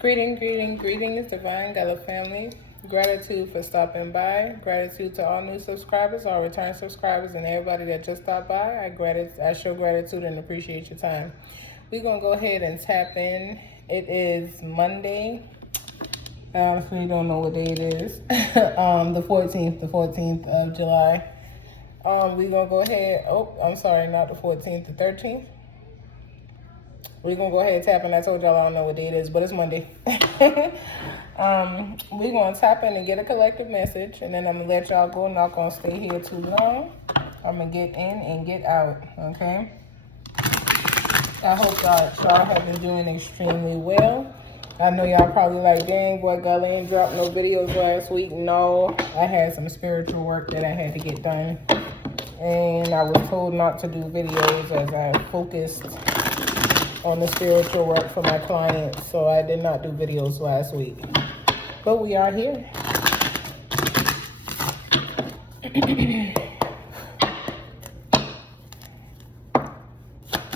Greetings, Divine Gullah family. Gratitude for stopping by. Gratitude to all new subscribers, all return subscribers, and everybody that just stopped by. I show gratitude and appreciate your time. We're going to go ahead and tap in. It is Monday. If you don't know what day it is, the 14th of July. We're going to go ahead. Oh, I'm sorry, not the 14th, the 13th. We're going to go ahead and tap in. I told y'all I don't know what day it is, but it's Monday. We're going to tap in and get a collective message, and then I'm going to let y'all go. I'm not going to stay here too long. I'm going to get in and get out, okay? I hope y'all have been doing extremely well. I know y'all probably like, dang, boy, Gullah ain't dropped no videos last week. No, I had some spiritual work that I had to get done. And I was told not to do videos as I focused on the spiritual work for my clients, so I did not do videos last week. But we are here.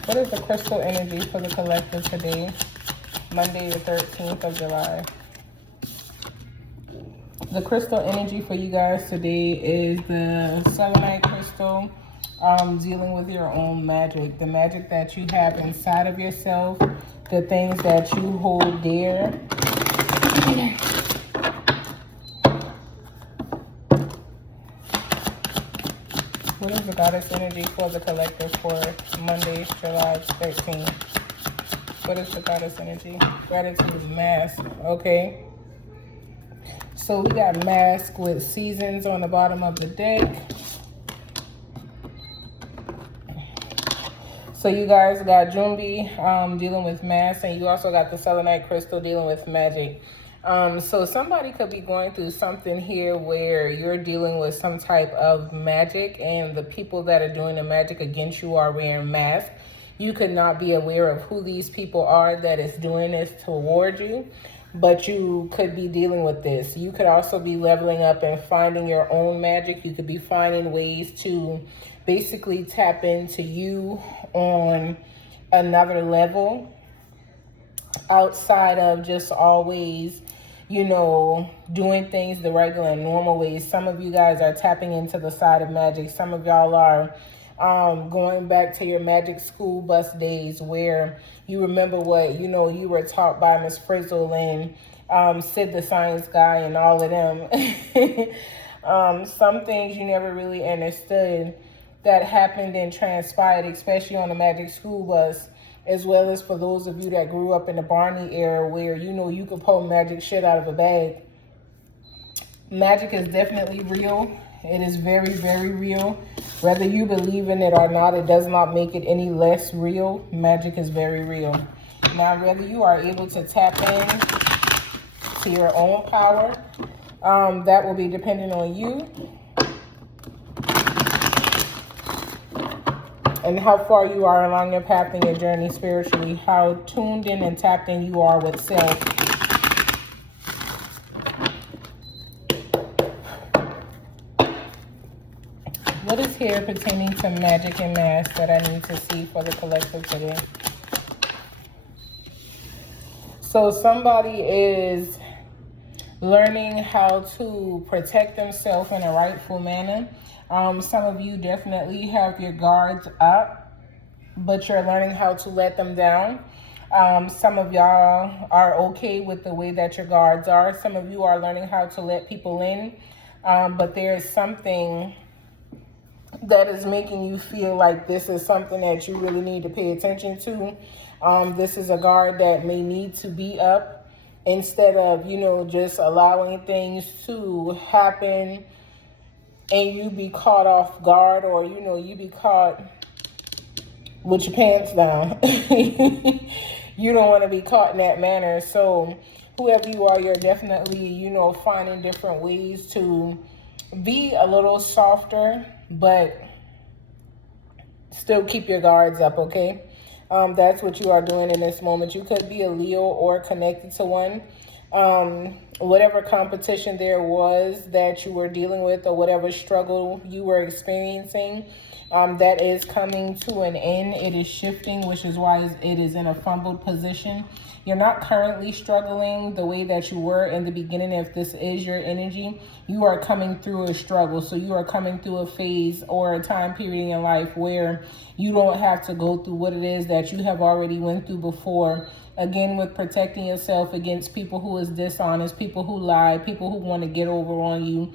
What is the crystal energy for the collective today, Monday the 13th of July? The crystal energy for you guys today is the selenite crystal. Dealing with your own magic, the magic that you have inside of yourself, the things that you hold dear. What is the goddess energy for the collective for Monday, July 13th? What is the goddess energy? Gratitude, mask. Okay. So we got mask with seasons on the bottom of the deck. So you guys got Jumbi dealing with mass, and you also got the selenite crystal dealing with magic. So somebody could be going through something here where you're dealing with some type of magic, and the people that are doing the magic against you are wearing masks. You could not be aware of who these people are that is doing this toward you, but you could be dealing with this. You could also be leveling up and finding your own magic. You could be finding ways to basically tap into you on another level outside of just always, doing things the regular and normal ways. Some of you guys are tapping into the side of magic. Some of y'all are going back to your magic school bus days where you remember what, you were taught by Miss Frizzle and Sid the Science Guy and all of them. Some things you never really understood that happened and transpired, especially on the magic school bus, as well as for those of you that grew up in the Barney era where, you could pull magic shit out of a bag. Magic is definitely real. It is very, very real. Whether you believe in it or not, it does not make it any less real. Magic is very real. Now, whether you are able to tap in to your own power, that will be dependent on you and how far you are along your path in your journey spiritually, how tuned in and tapped in you are with self. What is here pertaining to magic and mask that I need to see for the collective today? So somebody is learning how to protect themselves in a rightful manner. Some of you definitely have your guards up, but you're learning how to let them down. Some of y'all are okay with the way that your guards are. Some of you are learning how to let people in, but there is something that is making you feel like this is something that you really need to pay attention to. This is a guard that may need to be up instead of, just allowing things to happen and you be caught off guard, or, you be caught with your pants down. You don't want to be caught in that manner. So whoever you are, you're definitely, finding different ways to be a little softer, but still keep your guards up, okay? That's what you are doing in this moment. You could be a Leo or connected to one. Whatever competition there was that you were dealing with, or whatever struggle you were experiencing, that is coming to an end. It is shifting, which is why it is in a fumbled position. You're not currently struggling the way that you were in the beginning. If this is your energy, you are coming through a struggle. So you are coming through a phase or a time period in your life where you don't have to go through what it is that you have already went through before. Again, with protecting yourself against people who is dishonest, people who lie, people who want to get over on you,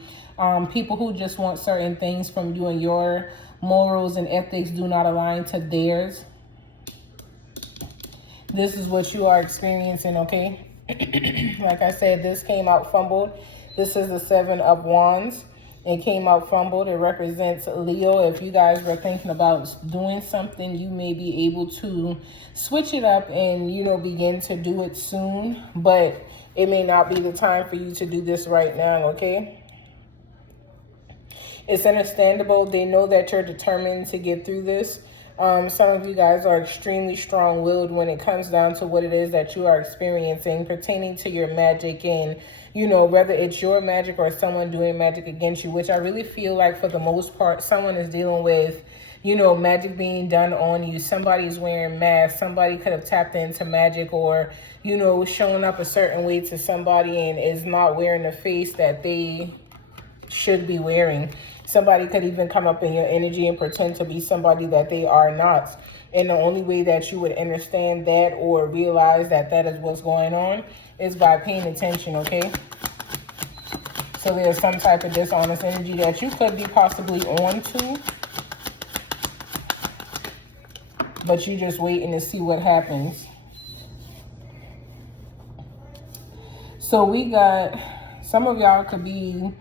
people who just want certain things from you, and your morals and ethics do not align to theirs. This is what you are experiencing, okay? Like I said, this came out fumbled. This is the 7 of Wands. It came out fumbled. It represents Leo. If you guys were thinking about doing something, you may be able to switch it up and, you know, begin to do it soon. But it may not be the time for you to do this right now, okay? It's understandable. They know that you're determined to get through this. Some of you guys are extremely strong-willed when it comes down to what it is that you are experiencing pertaining to your magic, and, you know, whether it's your magic or someone doing magic against you, which I really feel like for the most part, someone is dealing with, you know, magic being done on you. Somebody's wearing masks. Somebody could have tapped into magic, or, you know, showing up a certain way to somebody and is not wearing the face that they should be wearing. Somebody could even come up in your energy and pretend to be somebody that they are not. And the only way that you would understand that or realize that that is what's going on is by paying attention, okay? So there's some type of dishonest energy that you could be possibly on to, but you just waiting to see what happens. So we got, some of y'all could be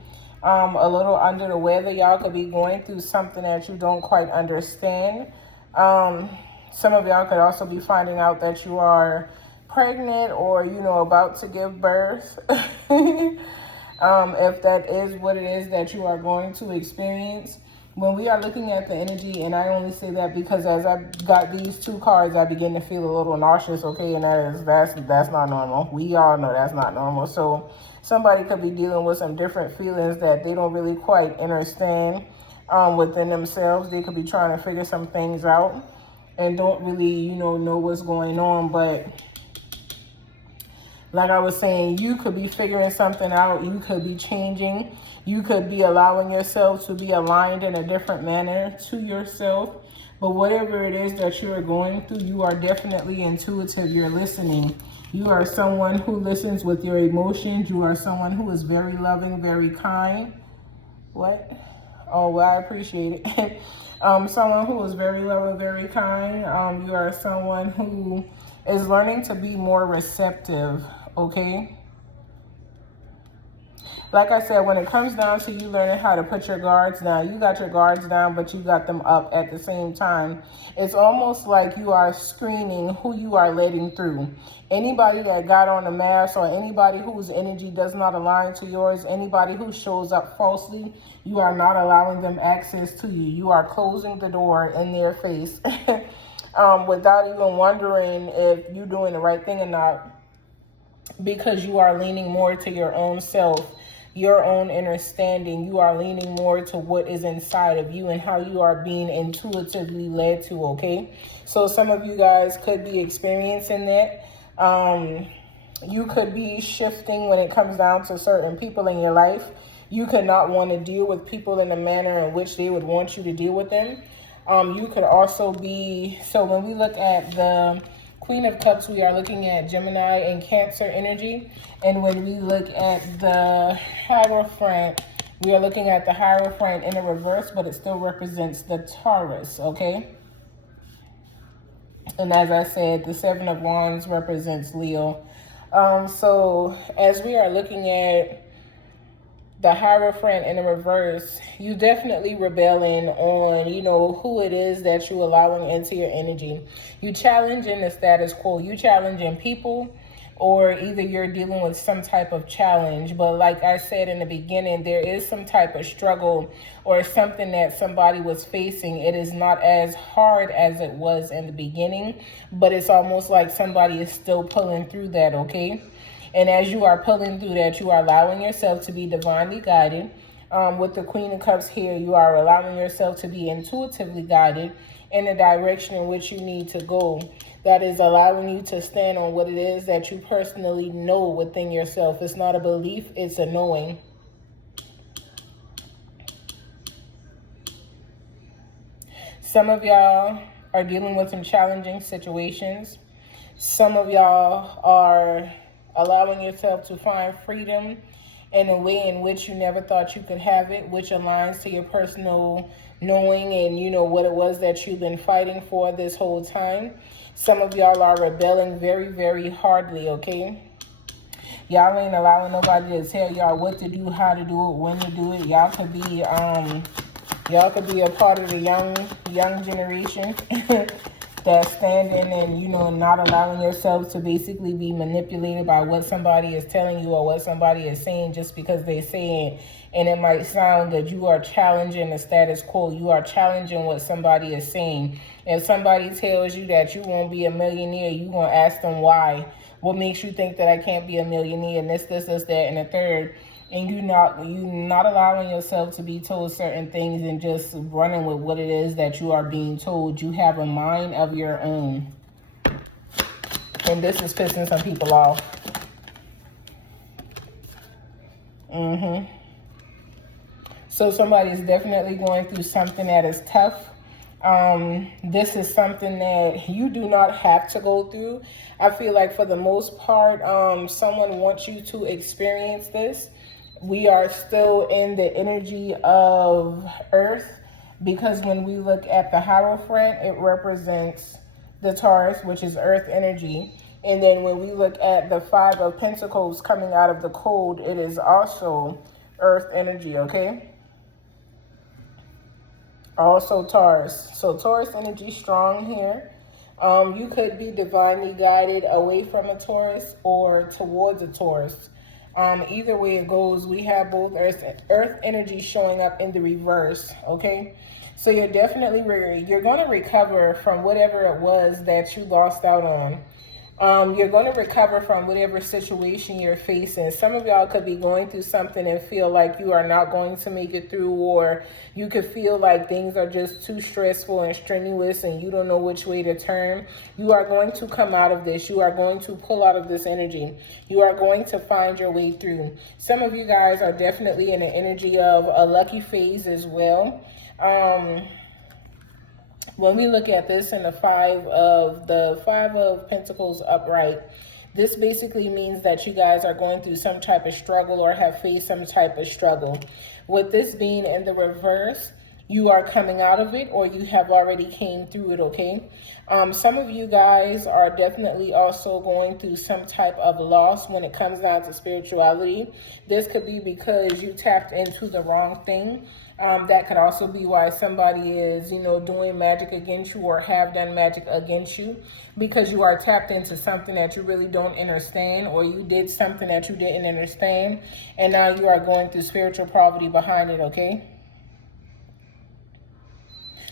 a little under the weather. Y'all could be going through something that you don't quite understand. Some of y'all could also be finding out that you are pregnant or, you know, about to give birth. If that is what it is that you are going to experience. When we are looking at the energy, and I only say that because as I got these 2 cards, I begin to feel a little nauseous, okay? And that's not normal. We all know that's not normal. So somebody could be dealing with some different feelings that they don't really quite understand within themselves. They could be trying to figure some things out and don't really, you know what's going on. But like I was saying, you could be figuring something out. You could be changing. You could be allowing yourself to be aligned in a different manner to yourself. But whatever it is that you are going through, you are definitely intuitive. You're listening. You are someone who listens with your emotions. You are someone who is very loving, very kind. What? Oh, well, I appreciate it. Someone who is very loving, very kind. You are someone who is learning to be more receptive, okay? Like I said, when it comes down to you learning how to put your guards down, you got your guards down, but you got them up at the same time. It's almost like you are screening who you are letting through. Anybody that got on a mask, or anybody whose energy does not align to yours, anybody who shows up falsely, you are not allowing them access to you. You are closing the door in their face without even wondering if you're doing the right thing or not, because you are leaning more to your own self, your own understanding. You are leaning more to what is inside of you and how you are being intuitively led to, okay? So some of you guys could be experiencing that. You could be shifting when it comes down to certain people in your life. You could not want to deal with people in the manner in which they would want you to deal with them. You could also be, so when we look at the Queen of Cups, we are looking at Gemini and Cancer energy. And when we look at the Hierophant, we are looking at the Hierophant in a reverse, but it still represents the Taurus, okay? And as I said, the 7 of Wands represents Leo. So as we are looking at the Hierophant in a reverse, you definitely rebelling on, you know, who it is that you're allowing into your energy. You challenging the status quo. You challenging people, or either you're dealing with some type of challenge. But like I said in the beginning, there is some type of struggle or something that somebody was facing. It is not as hard as it was in the beginning, but it's almost like somebody is still pulling through that, okay? And as you are pulling through that, you are allowing yourself to be divinely guided. With the Queen of Cups here, you are allowing yourself to be intuitively guided in the direction in which you need to go. That is allowing you to stand on what it is that you personally know within yourself. It's not a belief, it's a knowing. Some of y'all are dealing with some challenging situations. Some of y'all are allowing yourself to find freedom in a way in which you never thought you could have it, which aligns to your personal knowing and you know what it was that you've been fighting for this whole time. Some of y'all are rebelling very, very hardly, okay? Y'all ain't allowing nobody to tell y'all what to do, how to do it, when to do it. Y'all could be a part of the young generation that's standing and, you know, not allowing yourselves to basically be manipulated by what somebody is telling you or what somebody is saying just because they say it. And it might sound that you are challenging the status quo. You are challenging what somebody is saying. If somebody tells you that you won't be a millionaire, you're going to ask them why. What makes you think that I can't be a millionaire? And this, that, and the third. And you not allowing yourself to be told certain things and just running with what it is that you are being told. You have a mind of your own. And this is pissing some people off. So somebody is definitely going through something that is tough. This is something that you do not have to go through. I feel like for the most part, someone wants you to experience this. We are still in the energy of Earth, because when we look at the Hierophant, it represents the Taurus, which is Earth energy. And then when we look at the Five of Pentacles coming out of the Code, it is also Earth energy, okay? Also Taurus. So Taurus energy strong here. You could be divinely guided away from a Taurus or towards a Taurus. Either way it goes, we have both earth energy showing up in the reverse, okay? So you're definitely, you're going to recover from whatever it was that you lost out on. You're going to recover from whatever situation you're facing. Some of y'all could be going through something and feel like you are not going to make it through, or you could feel like things are just too stressful and strenuous and you don't know which way to turn. You are going to come out of this. You are going to pull out of this energy. You are going to find your way through. Some of you guys are definitely in the energy of a lucky phase as well. When we look at this in the Five of Pentacles upright, this basically means that you guys are going through some type of struggle or have faced some type of struggle. With this being in the reverse, you are coming out of it, or you have already came through it, okay? Some of you guys are definitely also going through some type of loss when it comes down to spirituality. This could be because you tapped into the wrong thing. That could also be why somebody is, you know, doing magic against you or have done magic against you, because you are tapped into something that you really don't understand, or you did something that you didn't understand, and now you are going through spiritual poverty behind it, okay?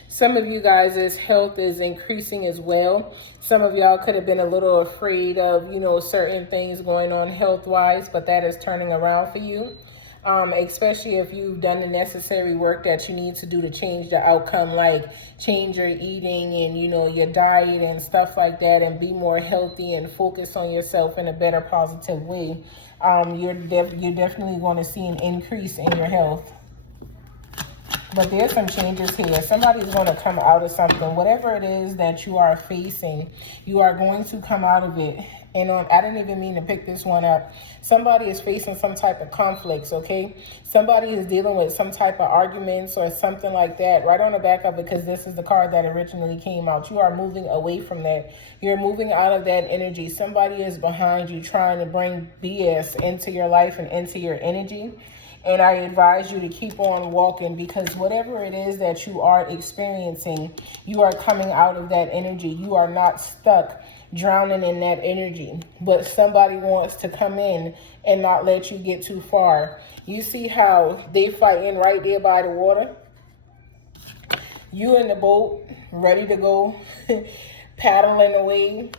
Some of you guys' health is increasing as well. Some of y'all could have been a little afraid of, you know, certain things going on health-wise, but that is turning around for you. Especially if you've done the necessary work that you need to do to change the outcome, like change your eating and, you know, your diet and stuff like that, and be more healthy and focus on yourself in a better, positive way. You're definitely going to see an increase in your health. But there's some changes here. Somebody's going to come out of something. Whatever it is that you are facing, you are going to come out of it. And I didn't even mean to pick this one up. Somebody is facing some type of conflicts, okay? Somebody is dealing with some type of arguments or something like that. Right on the back of it, because this is the card that originally came out. You are moving away from that. You're moving out of that energy. Somebody is behind you trying to bring BS into your life and into your energy. And I advise you to keep on walking, because whatever it is that you are experiencing, you are coming out of that energy. You are not stuck drowning in that energy, but somebody wants to come in and not let you get too far. You see how they fighting right there by the water? You in the boat, ready to go, paddling away,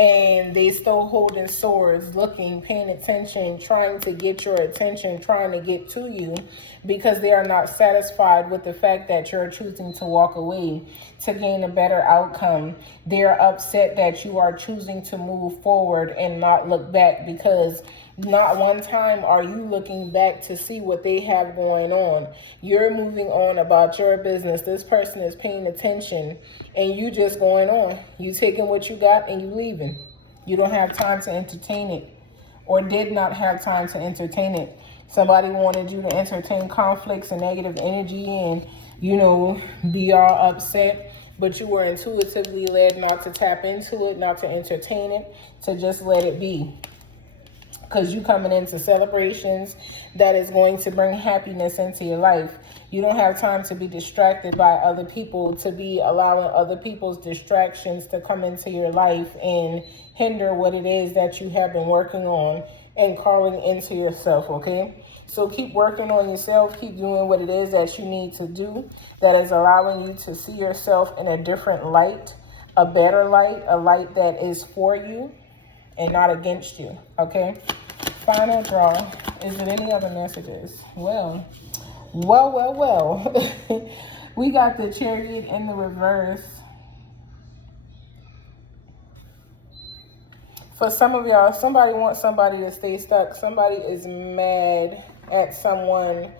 and they still holding swords, looking, paying attention, trying to get your attention, trying to get to you, because they are not satisfied with the fact that you're choosing to walk away to gain a better outcome. They're upset that you are choosing to move forward and not look back, because not one time are you looking back to see what they have going on. You're moving on about your business. This person is paying attention, and you just going on. You taking what you got and you leaving. You don't have time to entertain it, or did not have time to entertain it. Somebody wanted you to entertain conflicts and negative energy and, be all upset, but you were intuitively led not to tap into it, not to entertain it, to just let it be. Because you coming into celebrations that is going to bring happiness into your life. You don't have time to be distracted by other people, to be allowing other people's distractions to come into your life and hinder what it is that you have been working on and calling into yourself, okay? So keep working on yourself. Keep doing what it is that you need to do that is allowing you to see yourself in a different light, a better light, a light that is for you and not against you, okay? Final draw. Is there any other messages? Well. We got the Chariot in the reverse. For some of y'all, somebody wants somebody to stay stuck. Somebody is mad at someone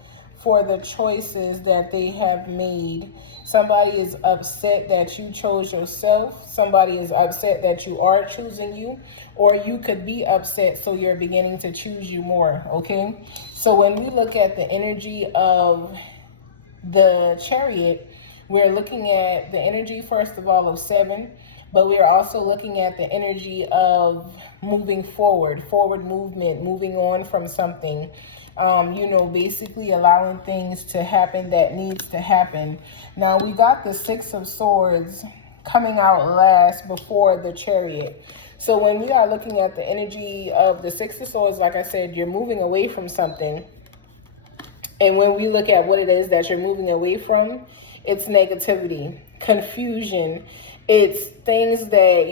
for the choices that they have made. Somebody is upset that you chose yourself. Somebody is upset that you are choosing you, or you could be upset so you're beginning to choose you more, okay? So when we look at the energy of the Chariot, we're looking at the energy, first of all, of 7, but we're also looking at the energy of moving forward movement, moving on from something. Basically allowing things to happen that needs to happen. Now we got the 6 of Swords coming out last before the Chariot. So when we are looking at the energy of the 6 of Swords, like I said, you're moving away from something. And when we look at what it is that you're moving away from, it's negativity, confusion. It's things that,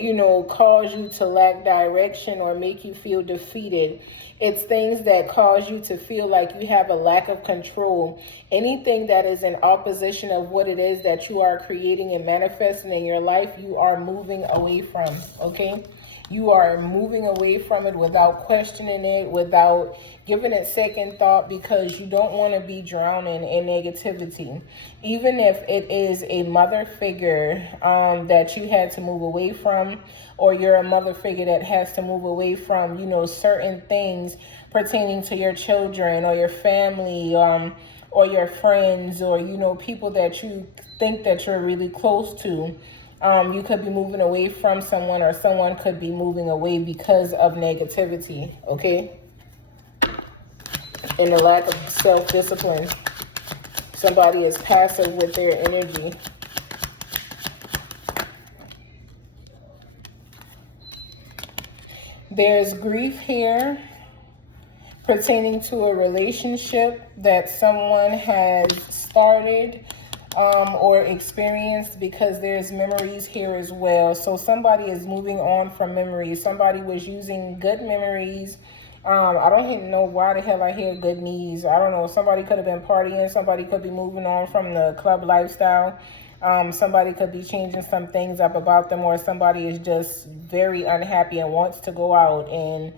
cause you to lack direction or make you feel defeated. It's things that cause you to feel like you have a lack of control. Anything that is in opposition of what it is that you are creating and manifesting in your life, you are moving away from, okay? You are moving away from it without questioning it, without giving it second thought, because you don't want to be drowning in negativity. Even if it is a mother figure that you had to move away from, or you're a mother figure that has to move away from, certain things pertaining to your children or your family, or your friends, or, people that you think that you're really close to. You could be moving away from someone, or someone could be moving away because of negativity, okay? And the lack of self-discipline. Somebody is passive with their energy. There's grief here pertaining to a relationship that someone has started or experienced, because there's memories here as well. So somebody is moving on from memories. Somebody was using good memories. I don't even know why the hell I hear good knees. I don't know. Somebody could have been partying. Somebody could be moving on from the club lifestyle. Somebody could be changing some things up about them, or somebody is just very unhappy and wants to go out and,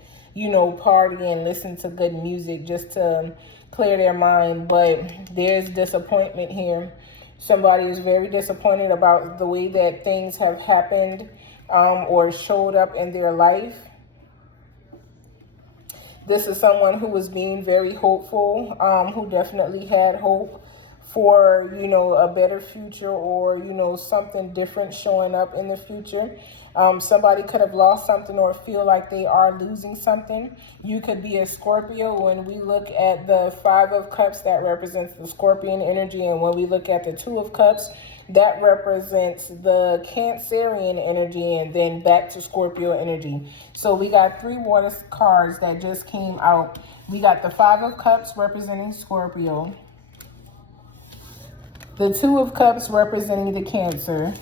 party and listen to good music just to clear their mind. But there's disappointment here. Somebody is very disappointed about the way that things have happened or showed up in their life. This is someone who was being very hopeful, who definitely had hope for, a better future, or, something different showing up in the future. Somebody could have lost something or feel like they are losing something. You could be a Scorpio. When we look at the 5 of Cups, that represents the Scorpion energy. And when we look at the 2 of Cups, that represents the Cancerian energy, and then back to Scorpio energy. So we got 3 water cards that just came out. We got the 5 of Cups representing Scorpio, the 2 of Cups representing the Cancer,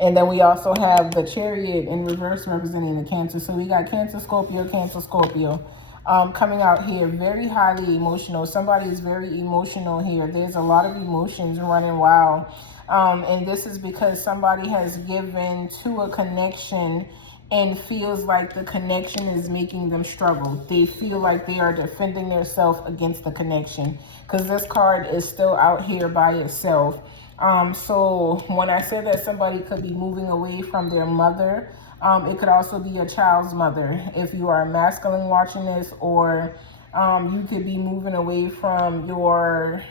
And then we also have the Chariot in reverse representing the Cancer. So we got Cancer, Scorpio, coming out here. Very highly emotional. Somebody is very emotional here. There's a lot of emotions running wild. And this is because somebody has given to a connection and feels like the connection is making them struggle. They feel like they are defending themselves against the connection, because this card is still out here by itself. So when I say that somebody could be moving away from their mother, it could also be a child's mother if you are masculine watching this, or you could be moving away from your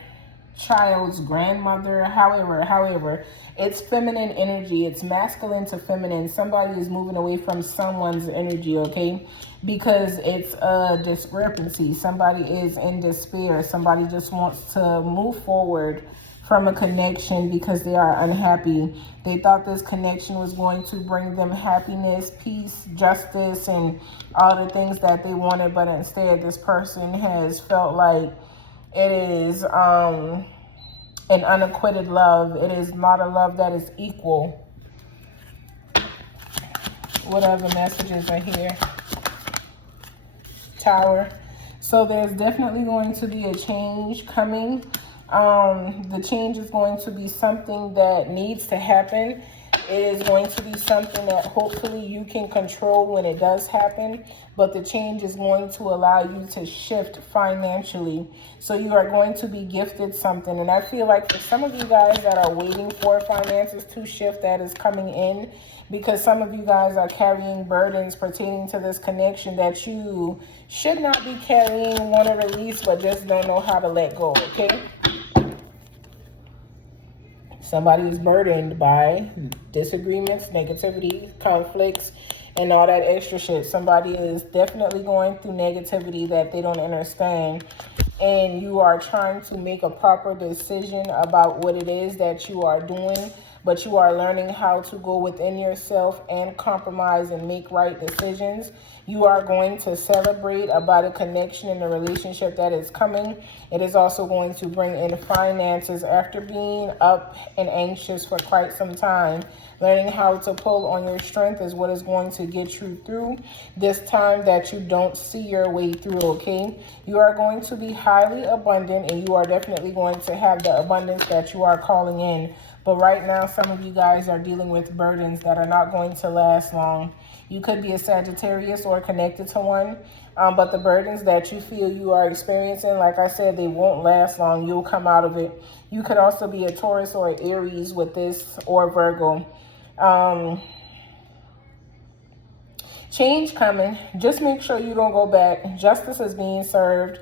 child's grandmother. However, it's feminine energy. It's masculine to feminine. Somebody is moving away from someone's energy, okay? Because it's a discrepancy. Somebody is in despair. Somebody just wants to move forward from a connection because they are unhappy. They thought this connection was going to bring them happiness, peace, justice, and all the things that they wanted, but instead this person has felt like it is an unacquitted love. It is not a love that is equal. What other messages are here? Tower. So there's definitely going to be a change coming. The change is going to be something that needs to happen. It is going to be something that hopefully you can control when it does happen, but the change is going to allow you to shift financially. So you are going to be gifted something. And I feel like for some of you guys that are waiting for finances to shift, that is coming in, because some of you guys are carrying burdens pertaining to this connection that you should not be carrying, want to release, but just don't know how to let go, okay? Somebody is burdened by disagreements, negativity, conflicts, and all that extra shit. Somebody is definitely going through negativity that they don't understand. And you are trying to make a proper decision about what it is that you are doing, but you are learning how to go within yourself and compromise and make right decisions. You are going to celebrate about a connection in a relationship that is coming. It is also going to bring in finances after being up and anxious for quite some time. Learning how to pull on your strength is what is going to get you through this time that you don't see your way through, okay? You are going to be highly abundant, and you are definitely going to have the abundance that you are calling in. But right now, some of you guys are dealing with burdens that are not going to last long. You could be a Sagittarius or connected to one, but the burdens that you feel you are experiencing, like I said, they won't last long. You'll come out of it. You could also be a Taurus or an Aries with this, or Virgo. Change coming. Just make sure you don't go back. Justice is being served.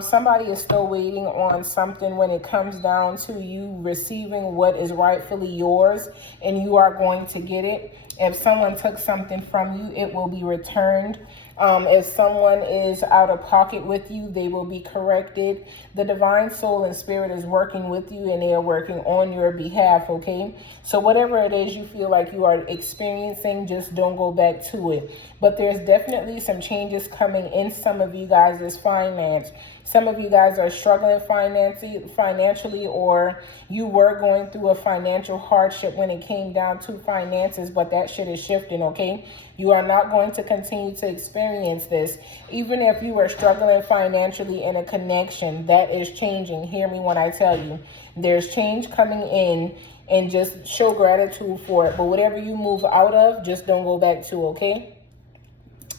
Somebody is still waiting on something when it comes down to you receiving what is rightfully yours, and you are going to get it. If someone took something from you, it will be returned. If someone is out of pocket with you, they will be corrected. The divine soul and spirit is working with you, and they are working on your behalf, okay? So whatever it is you feel like you are experiencing, just don't go back to it. But there's definitely some changes coming in some of you guys' finance. Some of you guys are struggling financially, or you were going through a financial hardship when it came down to finances, but that shit is shifting, okay? You are not going to continue to experience this. Even if you were struggling financially in a connection, that is changing. Hear me when I tell you. There's change coming in, and just show gratitude for it. But whatever you move out of, just don't go back to, okay?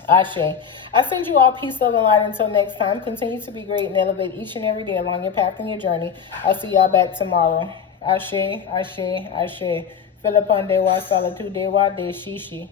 Ashe. I send you all peace, love, and light until next time. Continue to be great and elevate each and every day along your path and your journey. I'll see y'all back tomorrow. Ashe, ashe, ashe. Philipon dewa, solitude dewa, de shishi.